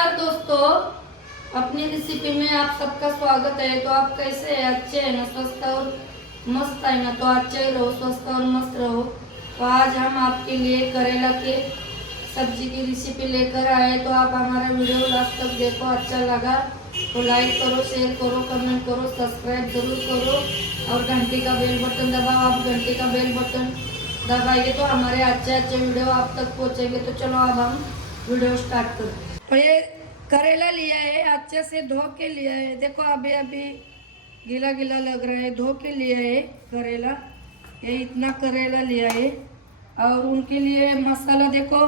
नमस्कार दोस्तों, अपनी रेसिपी में आप सबका स्वागत है। तो आप कैसे हैं? अच्छे हैं ना? स्वस्थ और मस्त है ना? तो अच्छे ही रहो, स्वस्थ और मस्त रहो। तो आज हम आपके लिए करेला के सब्जी की रेसिपी लेकर आए। तो आप हमारा वीडियो लास्ट तक देखो, अच्छा लगा तो लाइक करो, शेयर करो, कमेंट करो, सब्सक्राइब जरूर करो और घंटी का बेल बटन दबाओ। आप घंटी का बेल बटन दबाएंगे तो हमारे अच्छे अच्छे वीडियो आप तक पहुँचेंगे। तो चलो अब हम वीडियो स्टार्ट करें। और ये करेला लिया है, अच्छे से धो के लिया है। देखो अभी अभी गीला गीला लग रहा है, धो के लिया है करेला। ये इतना करेला लिया है। और उनके लिए मसाला देखो,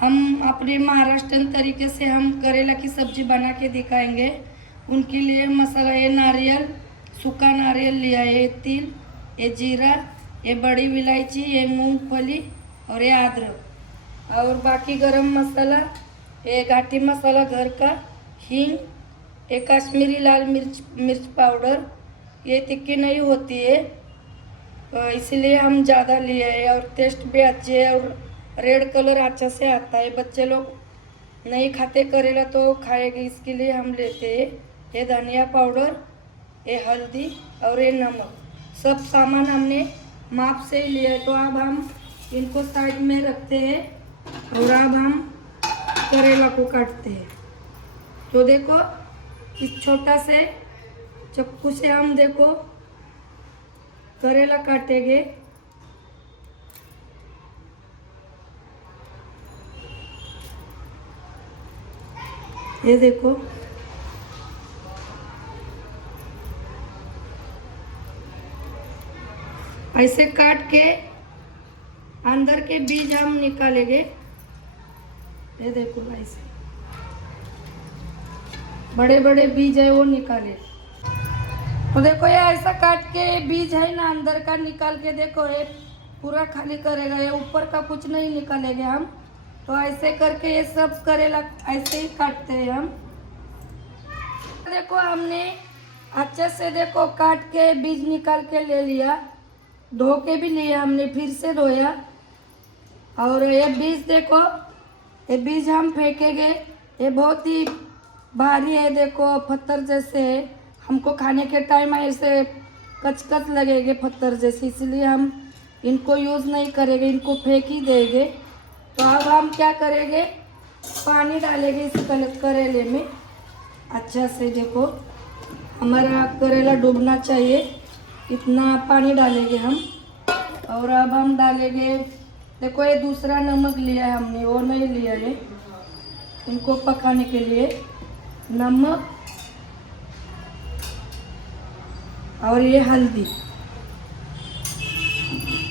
हम अपने महाराष्ट्रन तरीके से हम करेला की सब्जी बना के दिखाएंगे। उनके लिए मसाला, ये नारियल, सूखा नारियल लिया है, ये तिल, ये जीरा, ये बड़ी इलायची, ये मूंगफली और ये अदरक। और बाकी गरम मसाला, ये घाटी मसाला घर का, हींग, ये कश्मीरी लाल मिर्च पाउडर। ये तिक्की नहीं होती है तो इसलिए हम ज़्यादा लिए हैं। और टेस्ट भी अच्छे है और रेड कलर अच्छा से आता है। बच्चे लोग नहीं खाते करेला तो खाएंगे, इसके लिए हम लेते हैं। ये धनिया पाउडर, ये हल्दी और ये नमक, सब सामान हमने माप से ही लिया है। तो अब हम इनको साइड में रखते हैं और अब हम करेला को काटते हैं। तो देखो इस छोटा से चाकू से हम देखो करेला काटेंगे। ये देखो ऐसे काट के अंदर के बीज हम निकालेंगे। ये देखो ऐसे बड़े बड़े बीज है वो निकाले। तो देखो ये ऐसा काट के बीज है ना अंदर का निकाल के देखो, ये पूरा खाली करेगा। ये ऊपर का कुछ नहीं निकालेंगे हम। तो ऐसे करके ये सब करेला ऐसे ही काटते हैं हम। देखो हमने अच्छे से देखो काट के बीज निकाल के ले लिया, धो के भी लिया हमने, फिर से धोया। और ये बीज देखो, ये बीज हम फेंकेंगे। ये बहुत ही भारी है, देखो पत्थर जैसे है। हमको खाने के टाइम ऐसे कचकच लगेंगे पत्थर जैसे, इसलिए हम इनको यूज़ नहीं करेंगे, इनको फेंक ही देंगे। तो अब हम क्या करेंगे, पानी डालेंगे इस करेले में अच्छा से। देखो हमारा करेला डूबना चाहिए, इतना पानी डालेंगे हम। और अब हम डालेंगे, देखो ये दूसरा नमक लिया है हमने, वो नहीं लिया है इनको पकाने के लिए। नमक और ये हल्दी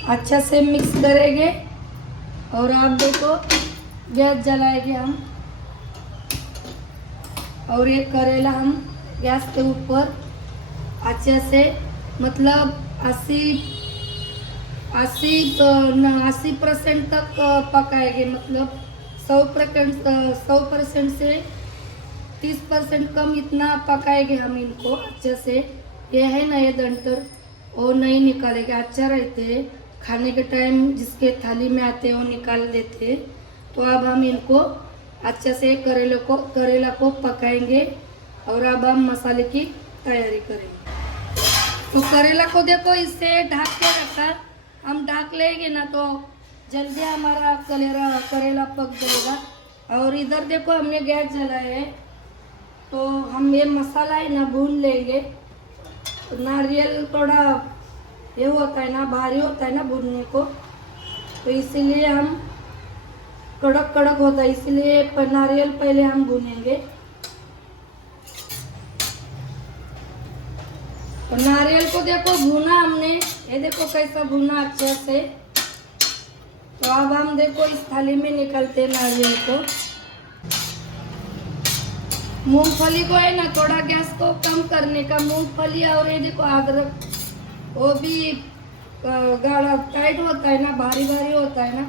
अच्छा से मिक्स करेंगे। और आप देखो गैस जलाएंगे हम और ये करेला हम गैस के ऊपर अच्छे से, मतलब 80% तक पकाएंगे। मतलब 100% से 30% कम इतना पकाएंगे हम इनको अच्छे से। ये है ना ये डंटर, वो नहीं निकालेंगे, अच्छा रहते हैं खाने के टाइम, जिसके थाली में आते हैं वो निकाल देते हैं। तो अब हम इनको अच्छे से करेला को पकाएंगे और अब हम मसाले की तैयारी करेंगे। तो करेला को देखो इससे ढक के रखा, हम ढक लेंगे ना तो जल्दी हमारा करेला पक जाएगा। और इधर देखो हमने गैस जलाया है, तो हम ये मसाला है ना भून लेंगे। तो नारियल थोड़ा ये होता है ना, भारी होता है ना भूनने को, तो इसीलिए हम कड़क कड़क होता है, इसलिए नारियल पहले हम भूनेंगे। तो नारियल को देखो भूना हमने, ये देखो कैसा भूना अच्छे से। तो अब हम देखो इस थाली में निकालते हैं नारियल को। मूंगफली को है ना थोड़ा गैस को कम करने का, मूंगफली और ये देखो अदरक, वो भी गाढ़ा टाइट होता है ना, भारी भारी होता है ना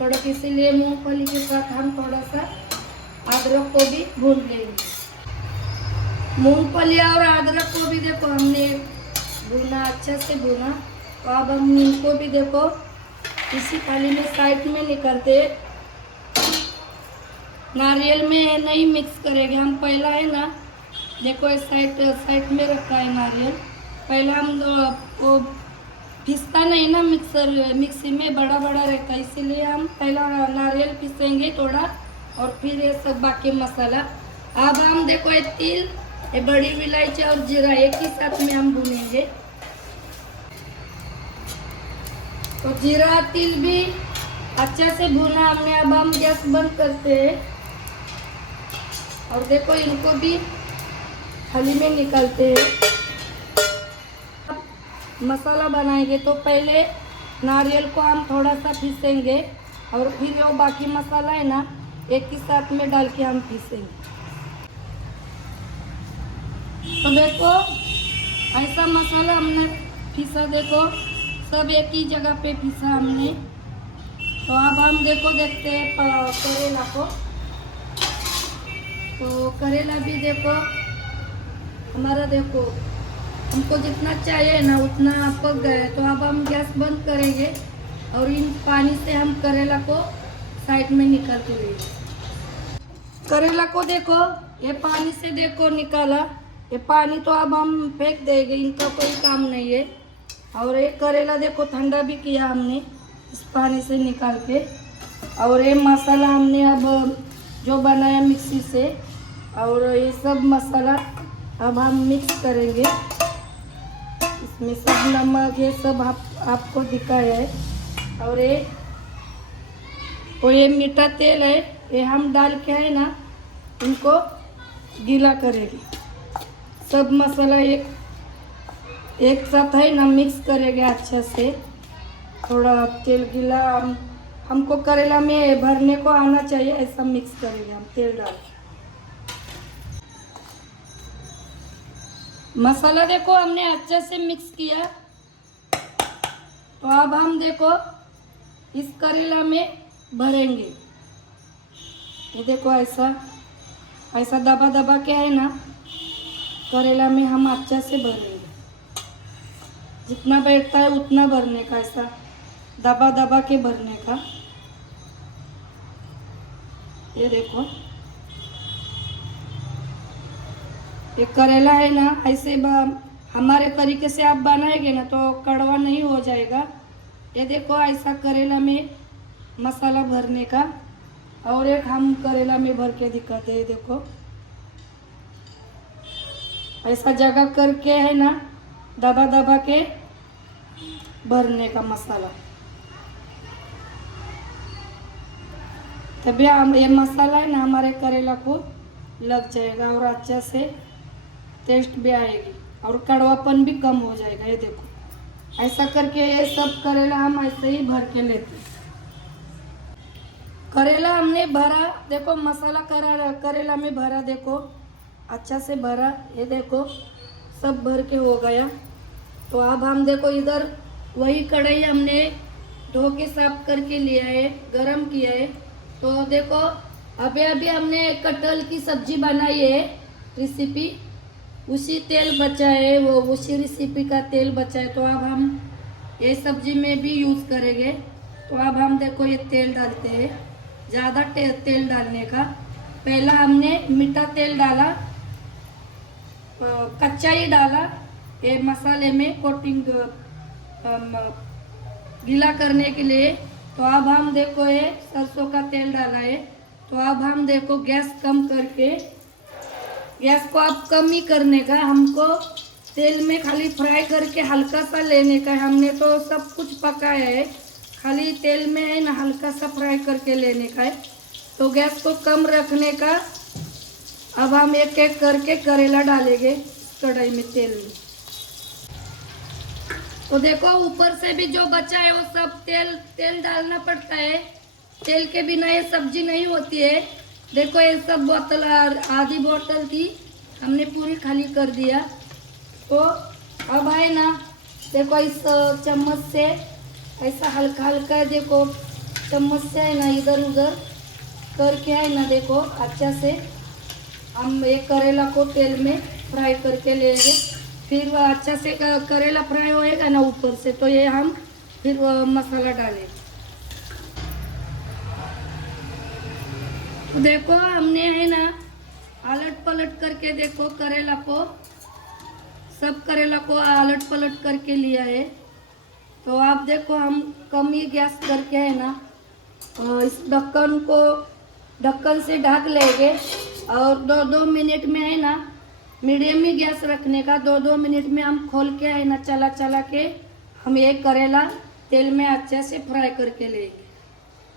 थोड़ा, इसीलिए मूंगफली के साथ हम थोड़ा सा अदरक को भी भून लेंगे। मूंगफली और अदरक को भी देखो हमने भुना, अच्छे से भुना। तो अब हम इनको भी देखो इसी थाली में साइड में निकालते। नारियल में नहीं मिक्स करेंगे हम। पहला है ना, देखो इस साइड साइड में रखा है नारियल। पहला हम वो पिसता नहीं ना मिक्सी में, बड़ा बड़ा रहता है, इसीलिए हम पहला नारियल पीसेंगे थोड़ा और फिर ये सब बाकी मसाला। अब हम देखो ये तिल, ये बड़ी इलायची और जीरा एक ही साथ में हम भूनेंगे। तो जीरा तिल भी अच्छे से भुना हमने। अब हम गैस बंद करते हैं और देखो इनको भी थाली में निकालते हैं। मसाला बनाएंगे तो पहले नारियल को हम थोड़ा सा पीसेंगे और फिर वो बाकी मसाला है ना एक ही साथ में डाल के हम पीसेंगे। तो देखो ऐसा मसाला हमने पीसा, देखो सब एक ही जगह पे पीसा हमने। तो अब हम देखो देखते हैं करेला को। तो करेला भी देखो हमारा, देखो हमको जितना चाहिए ना उतना पक गया है। तो अब हम गैस बंद करेंगे और इन पानी से हम करेला को साइड में निकाल के लेंगे। करेला को देखो ये पानी से देखो निकाला, ये पानी तो अब हम फेंक देंगे, इनका कोई काम नहीं है। और ये करेला देखो ठंडा भी किया हमने इस पानी से निकाल के। और ये मसाला हमने अब जो बनाया मिक्सी से, और ये सब मसाला अब हम मिक्स करेंगे। इसमें सब नमक ये सब आपको दिखाया है। और ये मीठा तेल है, ये हम डाल के है ना इनको गीला करेंगे। सब मसाला एक साथ है ना मिक्स करेंगे अच्छे से। थोड़ा तेल गीला हमको करेला में भरने को आना चाहिए, ऐसा मिक्स करेंगे हम तेल डाल के। मसाला देखो हमने अच्छे से मिक्स किया। तो अब हम देखो इस करेला में भरेंगे। ये देखो ऐसा ऐसा दबा दबा के है ना करेला में हम अच्छे से भरेंगे। जितना बैठता है उतना भरने का, ऐसा दबा दबा के भरने का। ये देखो ये करेला है ना ऐसे हमारे तरीके से आप बनाएंगे ना तो कड़वा नहीं हो जाएगा। ये देखो ऐसा करेला में मसाला भरने का। और एक हम करेला में भर के दिखाते हैं, देखो ऐसा जगह करके है ना दबा दबा के भरने का मसाला। तभी हम ये मसाला है ना हमारे करेला को लग जाएगा और अच्छे से टेस्ट भी आएगी और कड़वापन भी कम हो जाएगा। ये देखो ऐसा करके ये सब करेला हम ऐसे ही भर के लेते हैं। करेला हमने भरा, देखो मसाला करेला में भरा, देखो अच्छा से भरा। ये देखो सब भर के हो गया। तो अब हम देखो इधर वही कढ़ाई हमने धो के साफ करके लिया है, गरम किया है। तो देखो अभी हमने कटहल की सब्जी बनाई है रेसिपी, उसी तेल बचा है, वो उसी रेसिपी का तेल बचा है। तो अब हम ये सब्जी में भी यूज़ करेंगे। तो अब हम देखो ये तेल डालते हैं, ज़्यादा तेल डालने का। पहला हमने मीठा तेल डाला, कच्चा ही डाला ये मसाले में कोटिंग गीला करने के लिए। तो अब हम देखो ये सरसों का तेल डाला है। तो अब हम देखो गैस कम करके, गैस को अब कम ही करने का, हमको तेल में खाली फ्राई करके हल्का सा लेने का है। हमने तो सब कुछ पकाया है, खाली तेल में है ना हल्का सा फ्राई करके लेने का है। तो गैस को कम रखने का। अब हम एक एक करके करेला डालेंगे कढ़ाई में तेल में। तो देखो ऊपर से भी जो बचा है वो सब तेल डालना पड़ता है, तेल के बिना ये सब्जी नहीं होती है। देखो ये सब बोतल, आधी बोतल थी हमने पूरी खाली कर दिया। तो अब है ना देखो इस चम्मच से ऐसा हल्का हल्का देखो चम्मच से है ना इधर उधर करके है ना देखो अच्छा से हम ये करेला को तेल में फ्राई करके लेंगे। फिर वो अच्छा से करेला फ्राई होएगा ना ऊपर से, तो ये हम फिर मसाला डालेंगे। तो देखो हमने है ना आलट पलट करके देखो करेला को, सब करेला को आलट पलट करके लिया है। तो आप देखो हम कम ही गैस करके है ना इस ढक्कन से ढक लेंगे और 2-2 मिनट में है ना मीडियम ही गैस रखने का। 2-2 मिनट में हम खोल के है ना चला चला के हम ये करेला तेल में अच्छे से फ्राई करके लेंगे।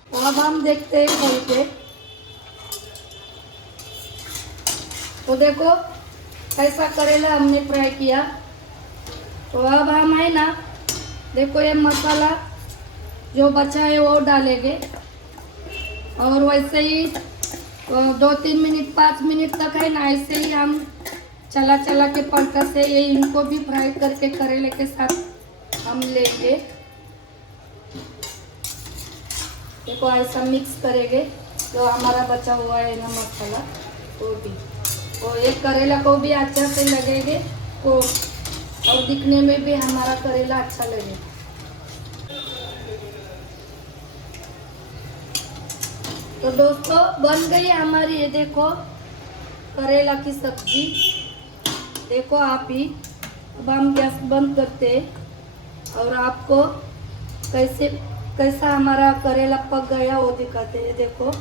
तो अब हम देखते हैं खोल के। तो देखो कैसा करेला हमने फ्राई किया। तो अब हम है ना देखो ये मसाला जो बचा है वो डालेंगे और वैसे ही 2-3 मिनट 5 मिनट तक है ना ऐसे ही हम चला चला के पलटा से ये इनको भी फ्राई करके करेले के साथ हम लेंगे। देखो ऐसा मिक्स करेंगे जो हमारा बचा हुआ है ना मसाला वो भी, और ये करेला को भी अच्छा से लगेंगे तो और दिखने में भी हमारा करेला अच्छा लगेगा। तो दोस्तों बन गई हमारी ये देखो करेला की सब्जी। देखो आप ही। अब हम गैस बंद करते हैं और आपको कैसा हमारा करेला पक गया वो दिखाते हैं। देखो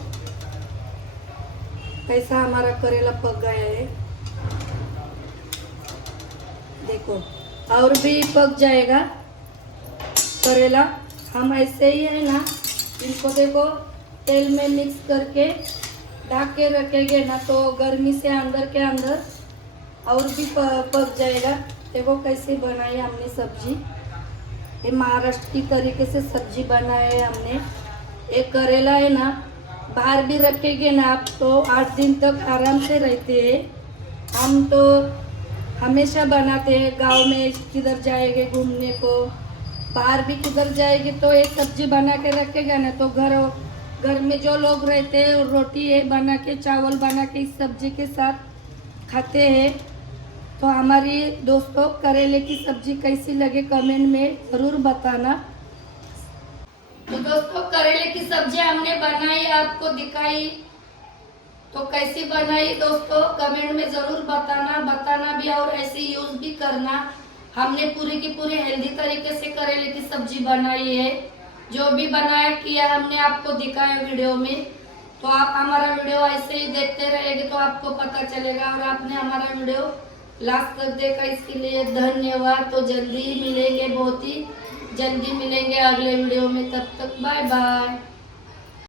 कैसा हमारा करेला पक गया है। देखो और भी पक जाएगा करेला। हम ऐसे ही है ना इनको देखो तेल में मिक्स करके ढक के रखेंगे ना तो गर्मी से अंदर के अंदर और भी पक जाएगा। देखो कैसे बनाई हमने सब्जी, ये महाराष्ट्र की तरीके से सब्जी बनाई है हमने। एक करेला है ना बाहर भी रखेंगे ना आप तो 8 दिन तक आराम से रहते हैं। हम तो हमेशा बनाते हैं, गांव में किधर जाएंगे घूमने को, बाहर भी किधर जाएंगे तो एक सब्जी बना के रखेगा ना तो घर में जो लोग रहते हैं रोटी है बना के चावल बना के इस सब्जी के साथ खाते हैं। तो हमारी दोस्तों करेले की सब्जी कैसी लगे कमेंट में ज़रूर बताना। तो दोस्तों करेले की सब्जी हमने बनाई, आपको दिखाई, तो कैसी बनाई दोस्तों कमेंट में ज़रूर बताना भी और ऐसे यूज़ भी करना। हमने पूरी की पूरी हेल्दी तरीके से करेले की सब्जी बनाई है। जो भी बनाया किया हमने आपको दिखाया वीडियो में। तो आप हमारा वीडियो ऐसे ही देखते रहेंगे तो आपको पता चलेगा। और आपने हमारा वीडियो लास्ट तक देखा इसके लिए धन्यवाद। तो जल्दी ही मिलेंगे, बहुत ही जल्दी मिलेंगे अगले वीडियो में। तब तक बाय बाय।